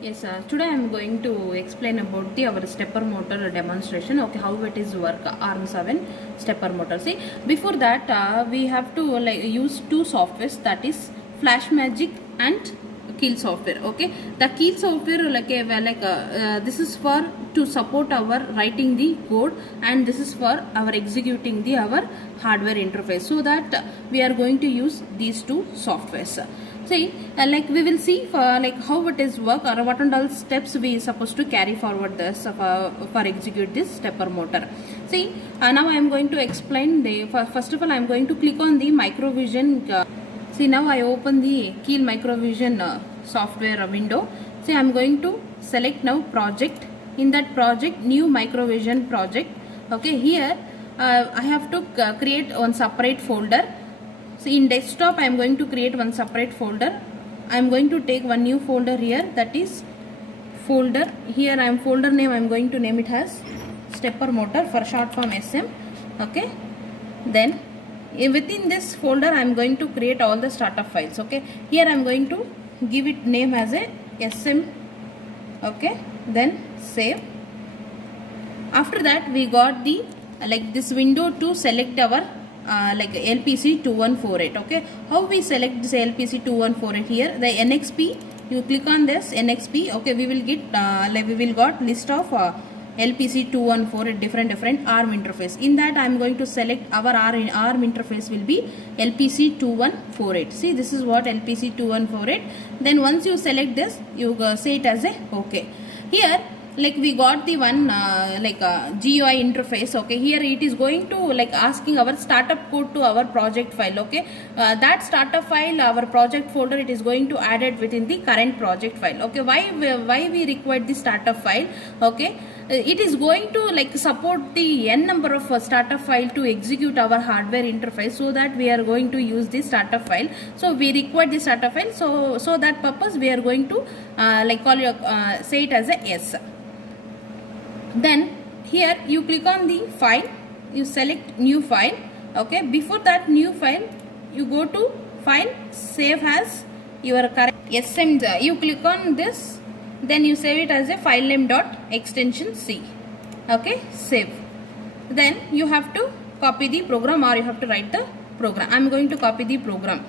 Yes, today I am going to explain about our stepper motor demonstration. Okay, how it is work ARM7 stepper motor. See, before that we have to use two softwares, that is Flash Magic and Keel software. Okay, the Keel software this is for to support our writing the code, and this is for our executing the our hardware interface. So that we are going to use these two softwares. See, we will see for how it is work, or what and all steps we supposed to carry forward this for execute this stepper motor. See, now I am going to explain the first of all I am going to click on the Microvision. See, now I open the Keel Microvision software window. See, I am going to select now project. In that project, new Microvision project. Okay, here I have to create one separate folder. So in desktop I am going to create one separate folder. I am going to take one new folder here, that is folder. Here I am folder name I am going to name it as stepper motor, for short form SM. Okay, then within this folder I am going to create all the startup files. Okay, here I am going to give it name as a SM. Okay, then save. After that we got the this window to select our LPC 2148. Okay, how we select this LPC 2148? Here the NXP, you click on this NXP. Okay, we will get we will got list of LPC 2148 different ARM interface. In that I am going to select our ARM interface will be LPC 2148. See, this is what LPC 2148. Then once you select this, you say it as a OK. Here we got the one GUI interface. Okay, here it is going to asking our startup code to our project file. Okay, that startup file, our project folder, it is going to add it within the current project file. Okay, why we require the startup file? Okay, it is going to support the n number of startup file to execute our hardware interface, so that we are going to use this startup file. So we require the startup file, so that purpose we are going to say it as a yes. Then here you click on the file, you select new file. Okay, before that new file you go to file, save as your correct SM. You click on this, then you save it as a file name dot extension C. Okay, save. Then you have to copy the program, or you have to write the program. I am going to copy the program.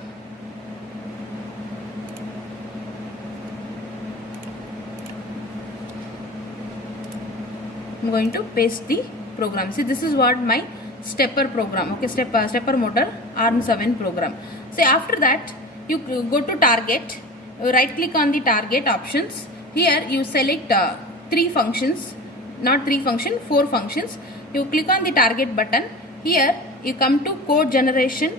I am going to paste the program. See, this is what my stepper program. Okay, stepper motor ARM7 program. See, after that you go to target, right click on the target options. Here you select four functions. You click on the target button. Here you come to code generation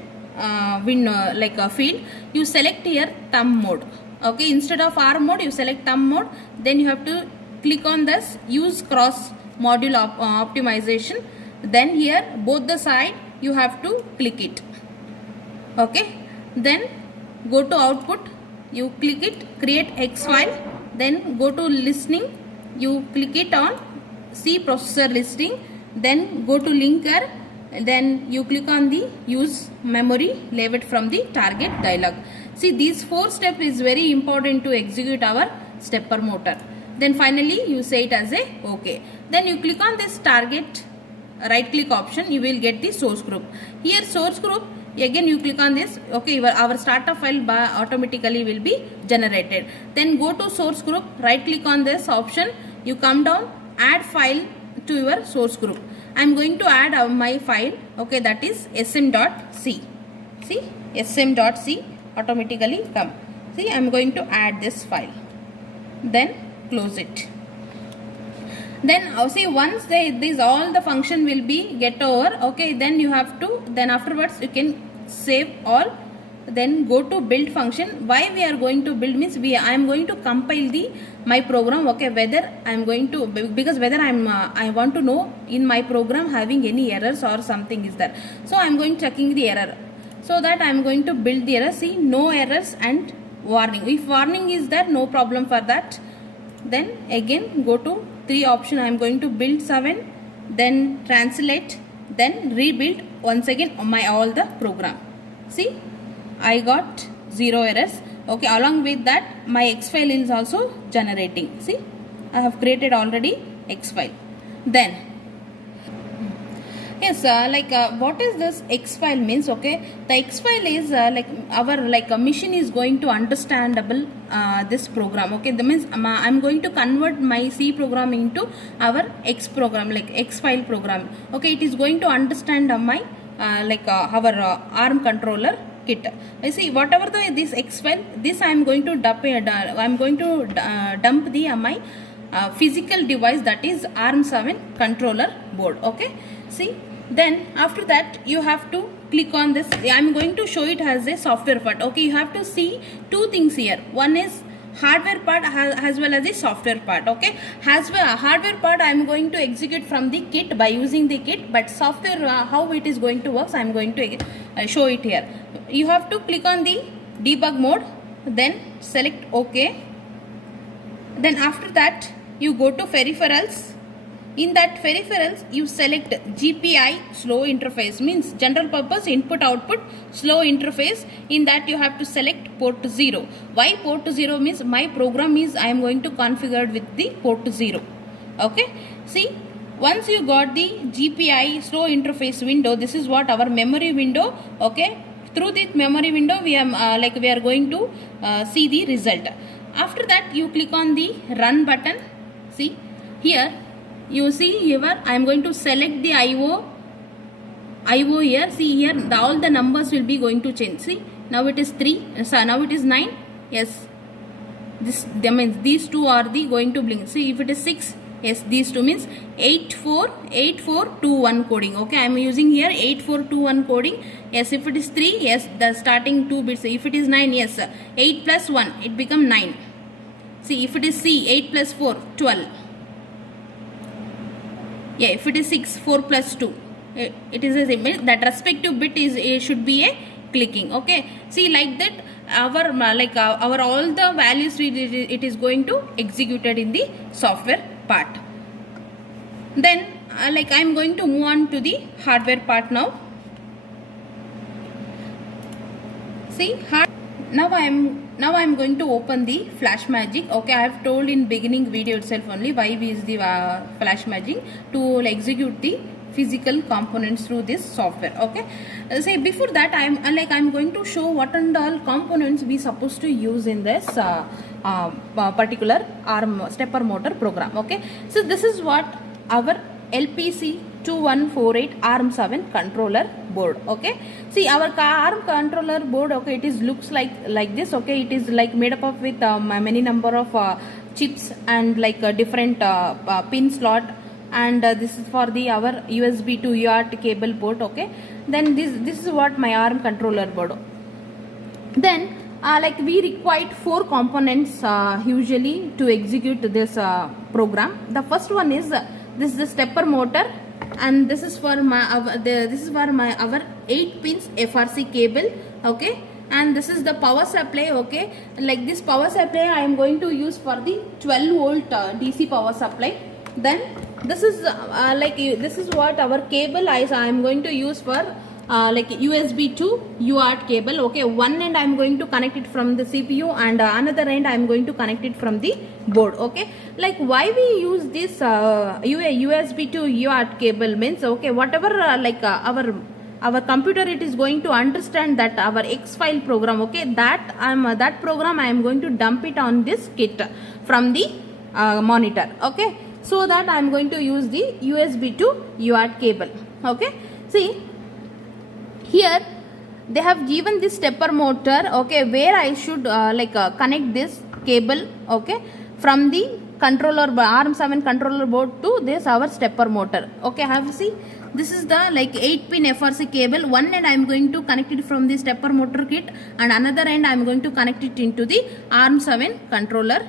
field. You select here thumb mode. Okay, instead of ARM mode you select thumb mode. Then you have to click on this use cross module optimization. Then here both the side you have to click it. Okay, then go to output, you click it, create X file. Then go to listening, you click it on C processor listing. Then go to linker, then you click on the use memory, leave it from the target dialog. See, these 4 steps is very important to execute our stepper motor. Then finally you say it as a OK. Then you click on this target right click option, you will get the source group. Here source group, again you click on this. Okay, our startup file automatically will be generated. Then go to source group, right click on this option, you come down, add file to your source group. I am going to add my file. Okay, that is sm.c. See, sm.c automatically come. See, I am going to add this file. Then close it. Then see, once all the function will be get over. Okay, then you have to, then afterwards you can save all. Then go to build function. Why we are going to build means I am going to compile my program. Okay, whether I am going to, because whether I want to know in my program having any errors or something is there. So I am going checking the error, so that I am going to build the error. See, no errors and warning. If warning is there, no problem for that. Then again go to 3 option. I am going to build 7, then translate, then rebuild once again my all the program. See, I got 0 errors. Okay, along with that my X file is also generating. See, I have created already X file. Then yes, what is this X file means? Okay, the X file is like our a machine is going to understandable this program. Okay, that means I'm going to convert my C program into our X program, like X file program. Okay, it is going to understand my our ARM controller kit. I see whatever this X file, this I am going to dump. Dump the my physical device, that is ARM7 controller board. Okay, see. Then after that you have to click on this. I am going to show it as a software part. Okay, you have to see two things here. One is hardware part as well as the software part. Okay, as well hardware part I am going to execute from the kit by using the kit, but software how it is going to work I am going to show it here. You have to click on the debug mode, then select OK. Then after that you go to peripherals. In that peripherals you select GPI slow interface, means general purpose input output slow interface. In that you have to select port 0. Why port 0 means my program is I am going to configure with the port 0. Okay, see, once you got the GPI slow interface window, this is what our memory window. Okay, through this memory window we are we are going to see the result. After that you click on the run button. See here, you see here I am going to select the IO here. See here, all the numbers will be going to change. See, now it is 3, so now it is 9. Yes, this that means these two are the going to blink. See, if it is 6, yes, these two means 8421 coding. Okay, I am using here 8421 coding. Yes, if it is 3, yes, the starting 2 bits. If it is 9, yes, 8 plus 1 it become 9. See, if it is C, 8 plus 4 12. Yeah, if it is 6, 4 plus 2, it is the same. That respective bit is should be a clicking. Okay, see, like that our our all the values it is going to executed in the software part. Then I am going to move on to the hardware part now. See, now I am going to open the FlashMagick. Okay, I have told in beginning video itself only why we use the FlashMagick to execute the physical components through this software. Okay, say before that I am going to show what and all components we supposed to use in this particular ARM stepper motor program. Okay, so this is what our LPC2148 ARM7 controller board. Okay, see our ARM controller board. Okay, it is looks like this. Okay, it is made up of with many number of chips and different pin slot, and this is for the our USB to UART cable port. Okay, then this is what my ARM controller board. Then we required 4 components usually to execute this program. The first one is this is the stepper motor, and this is for my our 8 pins FRC cable. Okay, and this is the power supply. Okay, like this power supply I am going to use for the 12 volt DC power supply. Then this is this is what our cable I am going to use for USB to UART cable. Okay, one end I am going to connect it from the CPU, and another end I am going to connect it from the board. Okay, like why we use this USB to UART cable means, okay, whatever our computer it is going to understand that our X file program. Okay, that program I am going to dump it on this kit from the monitor. Okay, so that I am going to use the USB to UART cable. Okay, see here they have given this stepper motor. Okay, where I should connect this cable. Okay, from the controller ARM7 controller board to this our stepper motor. Okay, have you see, this is the 8 pin FRC cable. One end I am going to connect it from the stepper motor kit, and another end I am going to connect it into the ARM7 controller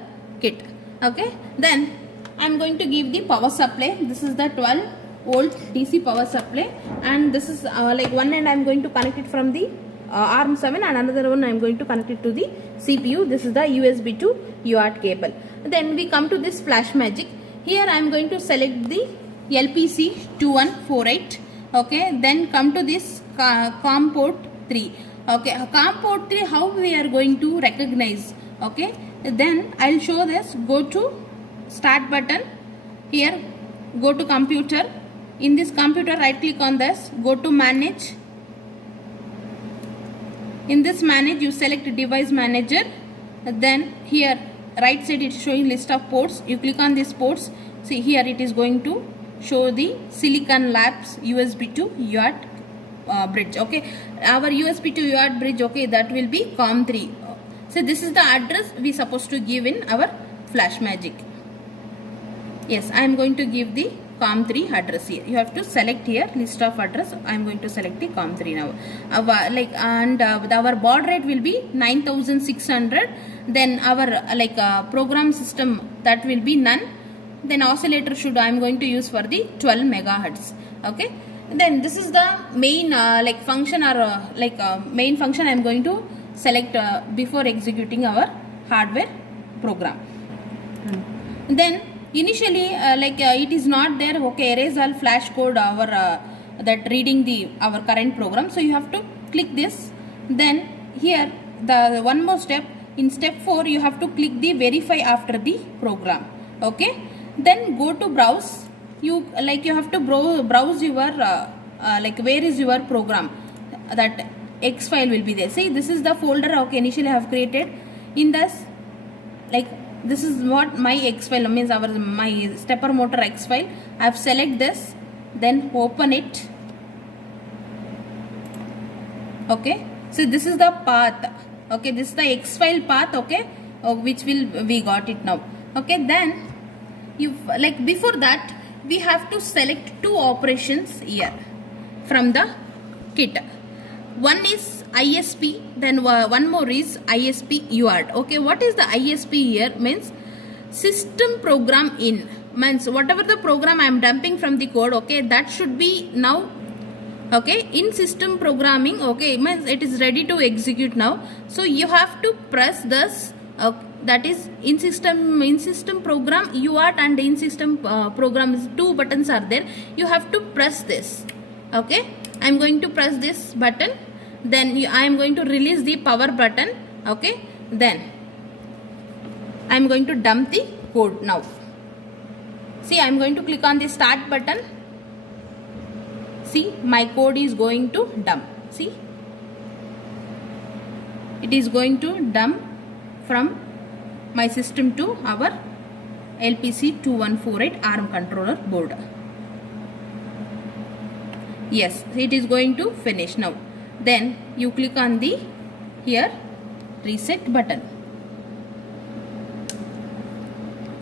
kit. Okay, then I am going to give the power supply. This is the 12 volt DC power supply, and this is one end I am going to connect it from the ARM7, and another one I am going to connect it to the CPU. This is the USB to UART cable. Then we come to this FlashMagick. Here I am going to select the LPC2148. Okay, then come to this COM port 3. Okay, COM port 3, how we are going to recognize? Okay, then I'll show this. Go to start button. Here, go to computer. In this computer, right click on this. Go to manage. In this manage, you select device manager. Then here, right side, it's showing list of ports. You click on these ports. See here, it is going to show the Silicon Labs USB to UART bridge. Okay, our USB to UART bridge. Okay, that will be COM3. So this is the address we supposed to give in our FlashMagic. Yes, I am going to give the COM3 address here. You have to select here list of address. I am going to select the COM3 now. Our baud rate will be 9600. Then our program system, that will be none. Then oscillator should I am going to use for the 12 megahertz. Okay. Then this is the main function or main function I am going to select before executing our hardware program. Then initially it is not there. Okay, erase all flash code our that reading our current program. So you have to click this. Then here the one more step, in step 4 you have to click the verify after the program. Okay, then go to browse. You have to browse your where is your program, that X file will be there. See, this is the folder. Okay, initially I have created. In this, this is what my X file means, my stepper motor X file. I have select this, then open it. Okay, so this is the path. Okay, this is the X file path. Okay, which we got it now. Okay, then you before that we have to select 2 operations here from the kit. One is ISP, then one more is ISP UART. Okay, what is the ISP here? Means system program in. Means whatever the program I am dumping from the code, okay, that should be now, okay, in system programming. Okay, means it is ready to execute now. So you have to press this. That is in system program UART and in system program, 2 buttons are there. You have to press this. Okay, I am going to press this button. Then I am going to release the power button. Okay, then I am going to dump the code now. See, I am going to click on the start button. See, my code is going to dump. See, it is going to dump from my system to our LPC 2148 ARM controller board. Yes, it is going to finish now. Then you click on the here reset button.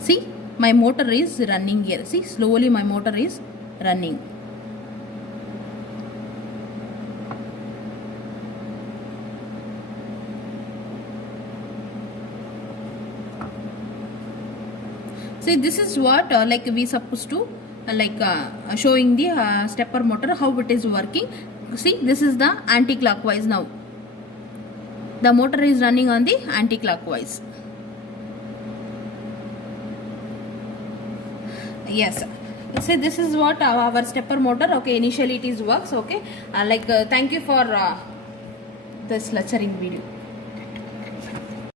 See, my motor is running here. See, slowly my motor is running. See, this is what we supposed to showing the stepper motor how it is working. See, this is the anti-clockwise now. The motor is running on the anti-clockwise. Yes. See, this is what our stepper motor. Okay, initially it is works. Okay, thank you for this lecturing video.